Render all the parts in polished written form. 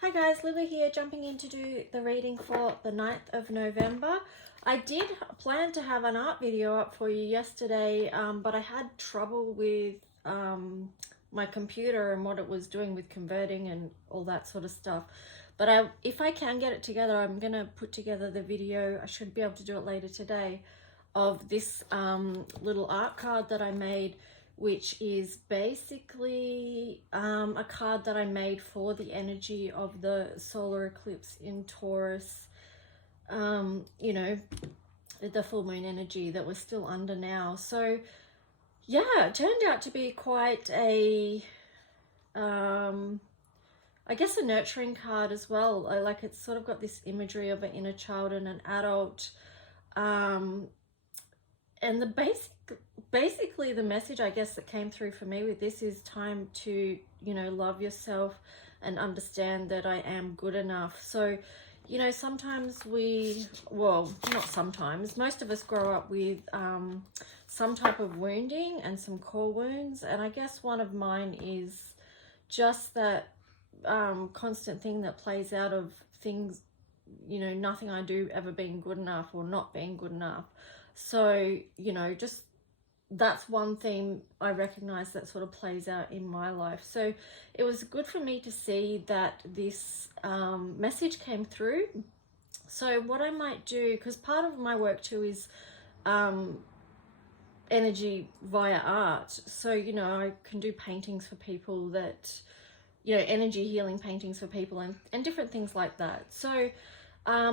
Hi guys, Lulu here, jumping in to do the reading for the 9th of November. I did plan to have an art video up for you yesterday, but I had trouble with my computer and what it was doing with converting and all that sort of stuff. But if I can get it together, I'm going to put together the video. I should be able to do it later today, of this little art card that I made, which is basically a card that I made for the energy of the solar eclipse in Taurus, you know, the full moon energy that we're still under now. So yeah, it turned out to be quite a, I guess, a nurturing card as well. Like, it's sort of got this imagery of an inner child and an adult. And basically the message, I guess, that came through for me with this is time to, you know, love yourself and understand that I am good enough. So, you know, sometimes well, not sometimes, most of us grow up with some type of wounding and some core wounds. And I guess one of mine is just that constant thing that plays out of things, you know, nothing I do ever being good enough or not being good enough. So, you know, just that's one theme I recognize that sort of plays out in my life. So it was good for me to see that this message came through. So what I might do, because part of my work too is energy via art. So, you know, I can do paintings for people that, you know, energy healing paintings for people and different things like that. So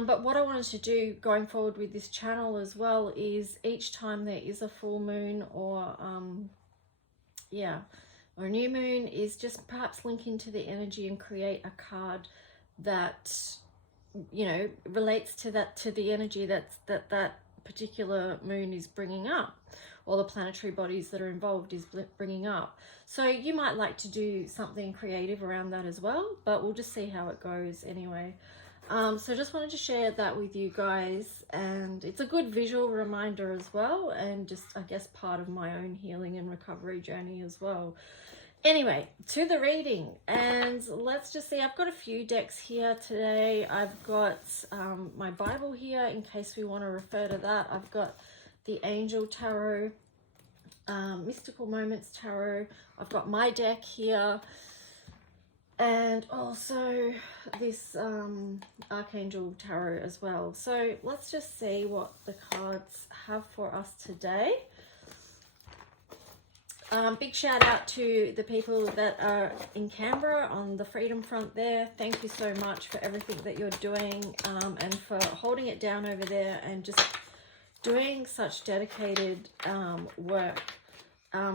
but what I wanted to do going forward with this channel as well is each time there is a full moon or or a new moon, is just perhaps link into the energy and create a card that, you know, relates to the energy that particular moon is bringing up, or the planetary bodies that are involved is bringing up. So you might like to do something creative around that as well, but we'll just see how it goes anyway. So just wanted to share that with you guys, and it's a good visual reminder as well, and just, I guess, part of my own healing and recovery journey as well. Anyway, to the reading, and let's just see. I've got a few decks here today. I've got my Bible here in case we want to refer to that. I've got the Angel Tarot, Mystical Moments Tarot. I've got my deck here, and also this Archangel Tarot as well. So let's just see what the cards have for us today. Big shout out to the people that are in Canberra on the Freedom Front there. Thank you so much for everything that you're doing, and for holding it down over there and just doing such dedicated work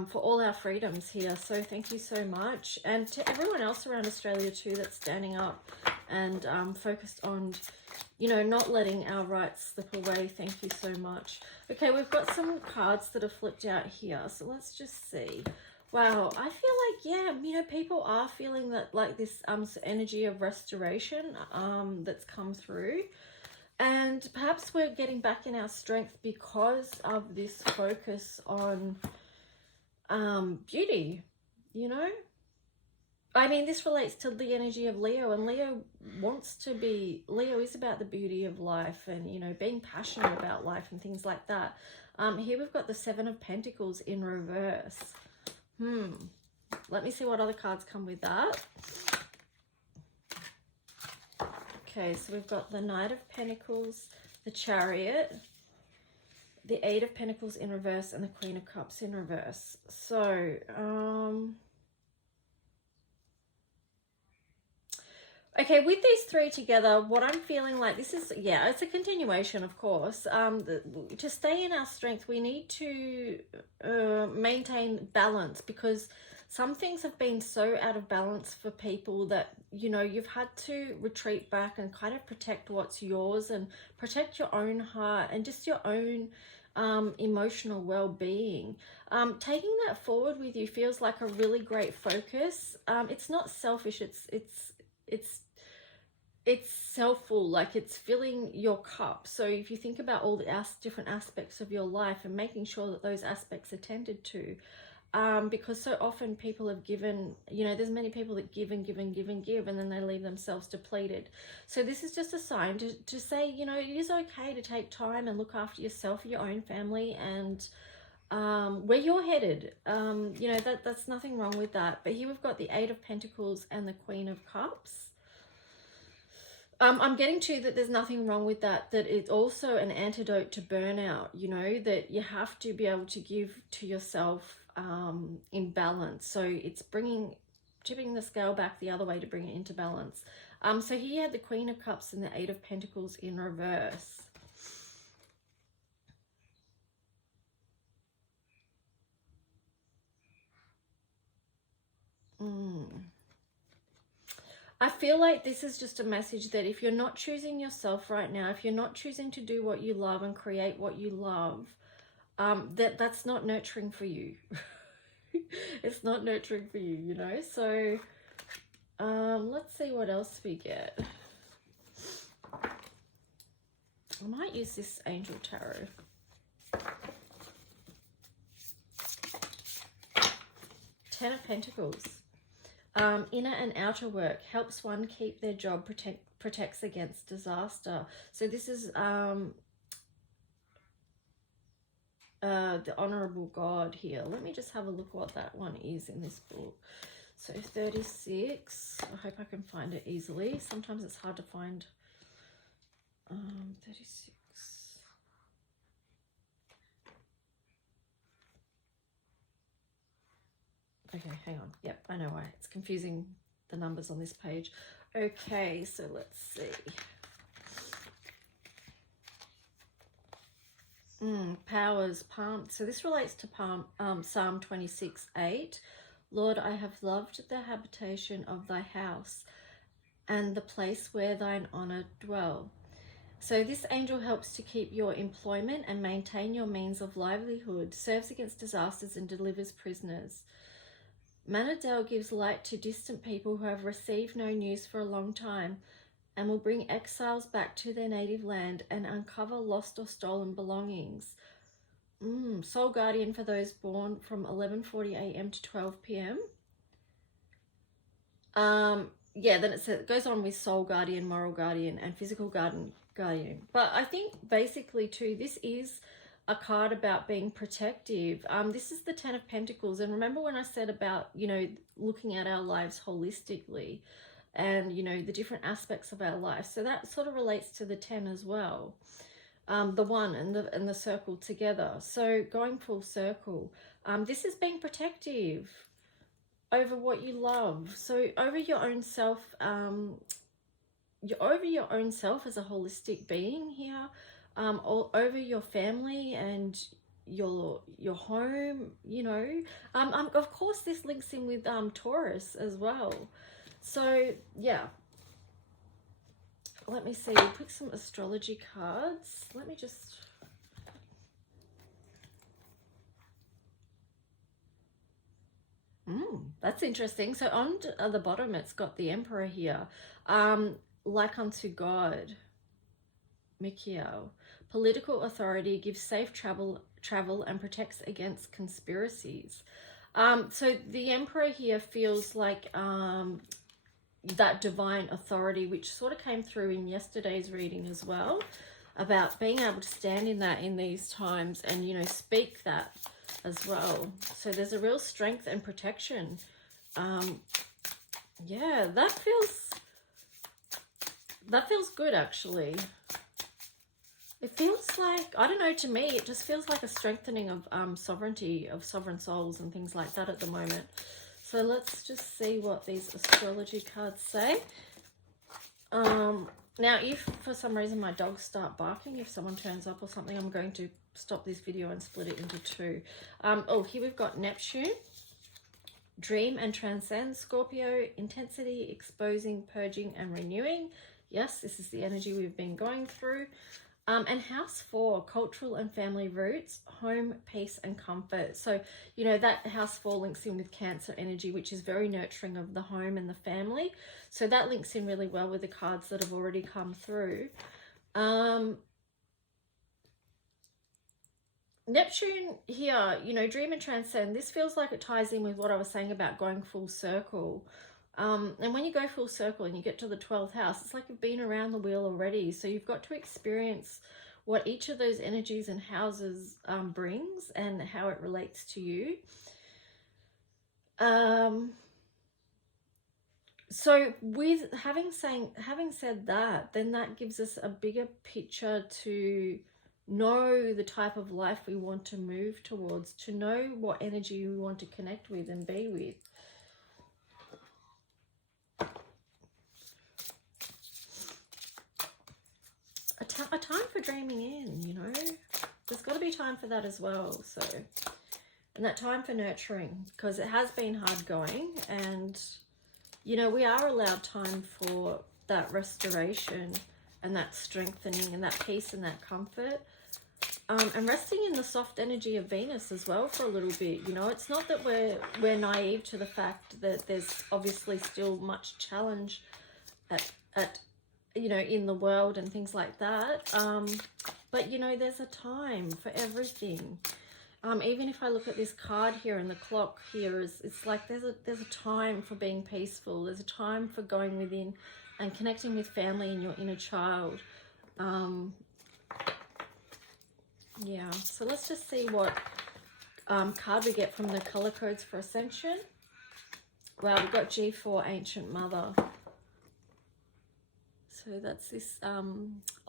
for all our freedoms here. So thank you so much. And to everyone else around Australia too that's standing up and focused on, you know, not letting our rights slip away. Thank you so much. Okay, we've got some cards that are flipped out here. So let's just see. Wow, I feel like, yeah, you know, people are feeling that, like, this energy of restoration that's come through. And perhaps we're getting back in our strength because of this focus on beauty, you know. I mean, this relates to the energy of Leo, and Leo is about the beauty of life and, you know, being passionate about life and things like that. Here we've got the Seven of Pentacles in reverse. Let me see what other cards come with that. Okay, so we've got the Knight of Pentacles, the Chariot, the Eight of Pentacles in reverse, and the Queen of Cups in reverse. So, okay, with these three together, what I'm feeling like, this is, yeah, it's a continuation, of course. To stay in our strength, we need to maintain balance, because some things have been so out of balance for people that, you know, you've had to retreat back and kind of protect what's yours and protect your own heart and just your own emotional well-being. Taking that forward with you feels like a really great focus. It's not selfish, it's selfful, like it's filling your cup. So if you think about all the different aspects of your life and making sure that those aspects are tended to, because so often people have given, you know, there's many people that give and give and give and give, and then they leave themselves depleted. So this is just a sign to say, you know, it is okay to take time and look after yourself, your own family, and where you're headed. You know, that's nothing wrong with that. But here we've got the Eight of Pentacles and the Queen of Cups. I'm getting to that there's nothing wrong with that, that it's also an antidote to burnout, you know, that you have to be able to give to yourself in balance. So it's tipping the scale back the other way to bring it into balance. So here you had the Queen of Cups and the Eight of Pentacles in reverse. I feel like this is just a message that if you're not choosing yourself right now, if you're not choosing to do what you love and create what you love, that's not nurturing for you. It's not nurturing for you, you know? So let's see what else we get. I might use this Angel Tarot. Ten of Pentacles. Inner and outer work helps one keep their job, protects against disaster. So this is the Honorable God here. Let me just have a look what that one is in this book. So 36. I hope I can find it easily. Sometimes it's hard to find. 36. Okay, hang on. Yep, I know why. It's confusing the numbers on this page. Okay, so let's see. Powers, palm. So this relates to Psalm 26:8. Lord, I have loved the habitation of thy house and the place where thine honor dwell. So this angel helps to keep your employment and maintain your means of livelihood, serves against disasters and delivers prisoners. Manadel gives light to distant people who have received no news for a long time, and will bring exiles back to their native land and uncover lost or stolen belongings. Soul guardian for those born from 11:40 a.m. to 12 p.m. Yeah, then it goes on with soul guardian, moral guardian, and physical guardian. But I think basically too, this is a card about being protective. This is the Ten of Pentacles, and remember when I said about, you know, looking at our lives holistically, and you know the different aspects of our life. So that sort of relates to the 10 as well. The one and the circle together. So going full circle. This is being protective over what you love. So over your own self. You're over your own self as a holistic being here. All over your family and your home, you know. Of course this links in with Taurus as well. So yeah, let me see, we'll pick some astrology cards. Let me just that's interesting. So on the bottom it's got the Emperor here. Like unto God, Michael. Political authority, gives safe travel and protects against conspiracies. So the Emperor here feels like that divine authority, which sort of came through in yesterday's reading as well, about being able to stand in that in these times and, you know, speak that as well. So there's a real strength and protection. Yeah, that feels good actually. It feels like, I don't know, to me it just feels like a strengthening of sovereignty, of sovereign souls and things like that at the moment. So let's just see what these astrology cards say. Now, if for some reason my dogs start barking, if someone turns up or something, I'm going to stop this video and split it into two. Oh, here we've got Neptune, dream and transcend, Scorpio, intensity, exposing, purging and renewing. Yes, this is the energy we've been going through. And house 4, cultural and family roots, home, peace and comfort. So, you know, that house 4 links in with Cancer energy, which is very nurturing of the home and the family. So that links in really well with the cards that have already come through. Neptune here, you know, dream and transcend. This feels like it ties in with what I was saying about going full circle. And when you go full circle and you get to the 12th house, it's like you've been around the wheel already. So you've got to experience what each of those energies and houses brings and how it relates to you. So with having said that, then that gives us a bigger picture to know the type of life we want to move towards, to know what energy we want to connect with and be with. A time for dreaming in, you know. There's got to be time for that as well. So, and that time for nurturing, because it has been hard going, and you know, we are allowed time for that restoration and that strengthening and that peace and that comfort. And resting in the soft energy of Venus as well for a little bit. You know, it's not that we're naive to the fact that there's obviously still much challenge at you know, in the world and things like that. But you know, there's a time for everything. Even if I look at this card here and the clock here, it's like there's a time for being peaceful. There's a time for going within and connecting with family and your inner child. Yeah, so let's just see what card we get from the color codes for Ascension. Wow, we've got G4, Ancient Mother. So that's this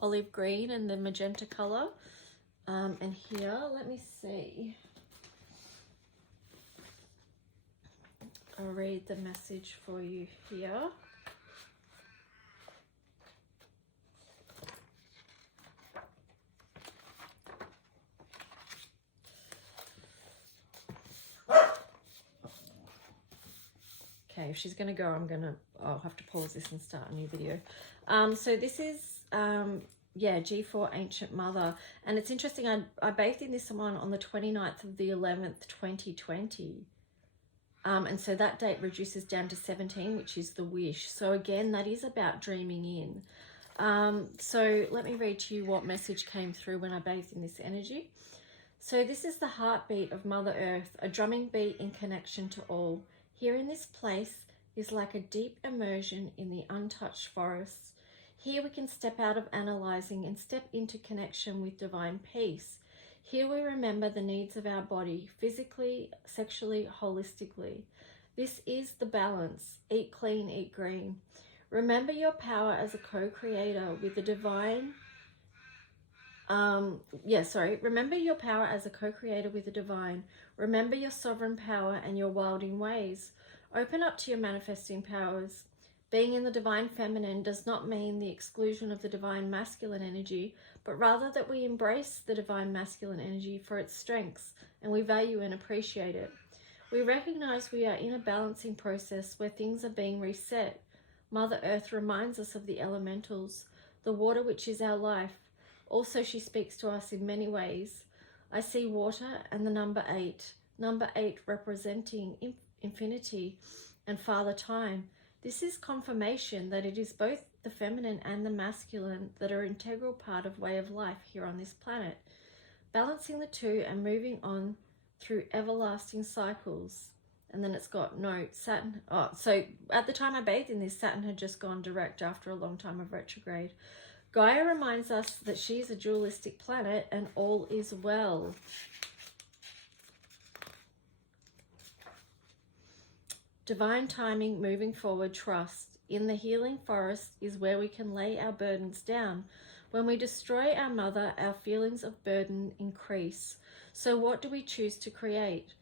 olive green and the magenta color. And here, let me see. I'll read the message for you here. Okay, if she's going to go, I'll have to pause this and start a new video. So this is, yeah, G4 Ancient Mother. And it's interesting, I bathed in this one on the 29th of the 11th, 2020. And so that date reduces down to 17, which is the wish. So again, that is about dreaming in. So let me read to you what message came through when I bathed in this energy. So this is the heartbeat of Mother Earth, a drumming beat in connection to all. Here in this place is like a deep immersion in the untouched forests. Here we can step out of analyzing and step into connection with divine peace. Here we remember the needs of our body, physically, sexually, holistically. This is the balance. Eat clean, eat green. Remember your power as a co-creator with the divine. Remember your power as a co-creator with the divine. Remember your sovereign power and your wilding ways. Open up to your manifesting powers. Being in the divine feminine does not mean the exclusion of the divine masculine energy, but rather that we embrace the divine masculine energy for its strengths and we value and appreciate it. We recognize we are in a balancing process where things are being reset. Mother Earth reminds us of the elementals, the water which is our life. Also, she speaks to us in many ways. I see water and the number 8 representing infinity and Father Time. This is confirmation that it is both the feminine and the masculine that are an integral part of way of life here on this planet, balancing the two and moving on through everlasting cycles. And then it's got Saturn. Oh, so at the time I bathed in this, Saturn had just gone direct after a long time of retrograde. Gaia reminds us that she is a dualistic planet and all is well. Divine timing, moving forward, trust. In the healing forest is where we can lay our burdens down. When we destroy our mother, our feelings of burden increase. So what do we choose to create?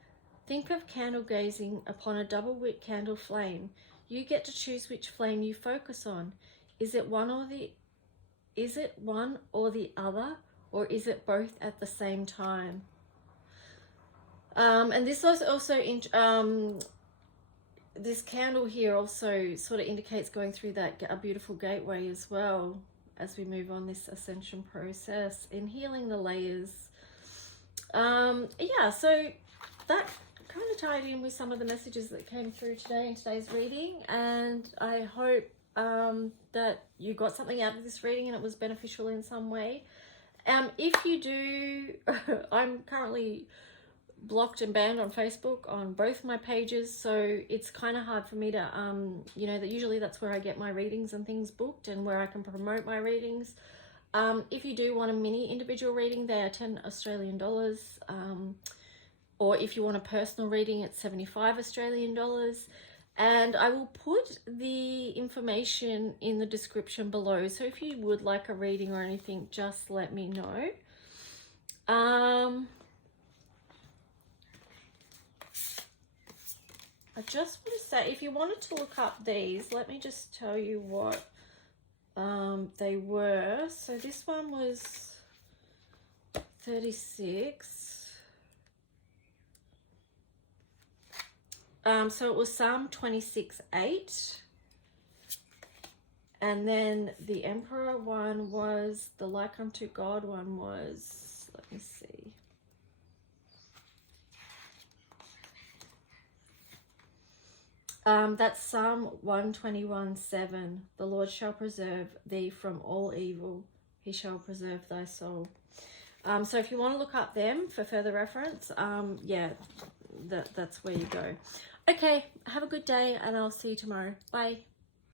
Think of candle gazing upon a double-wick candle flame. You get to choose which flame you focus on. Is it one or the other, or is it both at the same time? And this was also this candle here also sort of indicates going through a beautiful gateway as well as we move on this ascension process in healing the layers. Yeah, so that kind of tied in with some of the messages that came through today in today's reading, and I hope that you got something out of this reading and it was beneficial in some way. If you do, I'm currently blocked and banned on Facebook on both my pages, so it's kind of hard for me to you know, that usually that's where I get my readings and things booked and where I can promote my readings. If you do want a mini individual reading, they are 10 Australian dollars, or if you want a personal reading, it's 75 Australian dollars. And I will put the information in the description below, so if you would like a reading or anything, just let me know. I just want to say, if you wanted to look up these, let me just tell you what they were. So this one was 36. So it was Psalm 26:8. And then the Emperor one was, the Like Unto God one was, let me see. That's Psalm 121:7. The Lord shall preserve thee from all evil. He shall preserve thy soul. So if you want to look up them for further reference, yeah, that's where you go. Okay, have a good day and I'll see you tomorrow. Bye.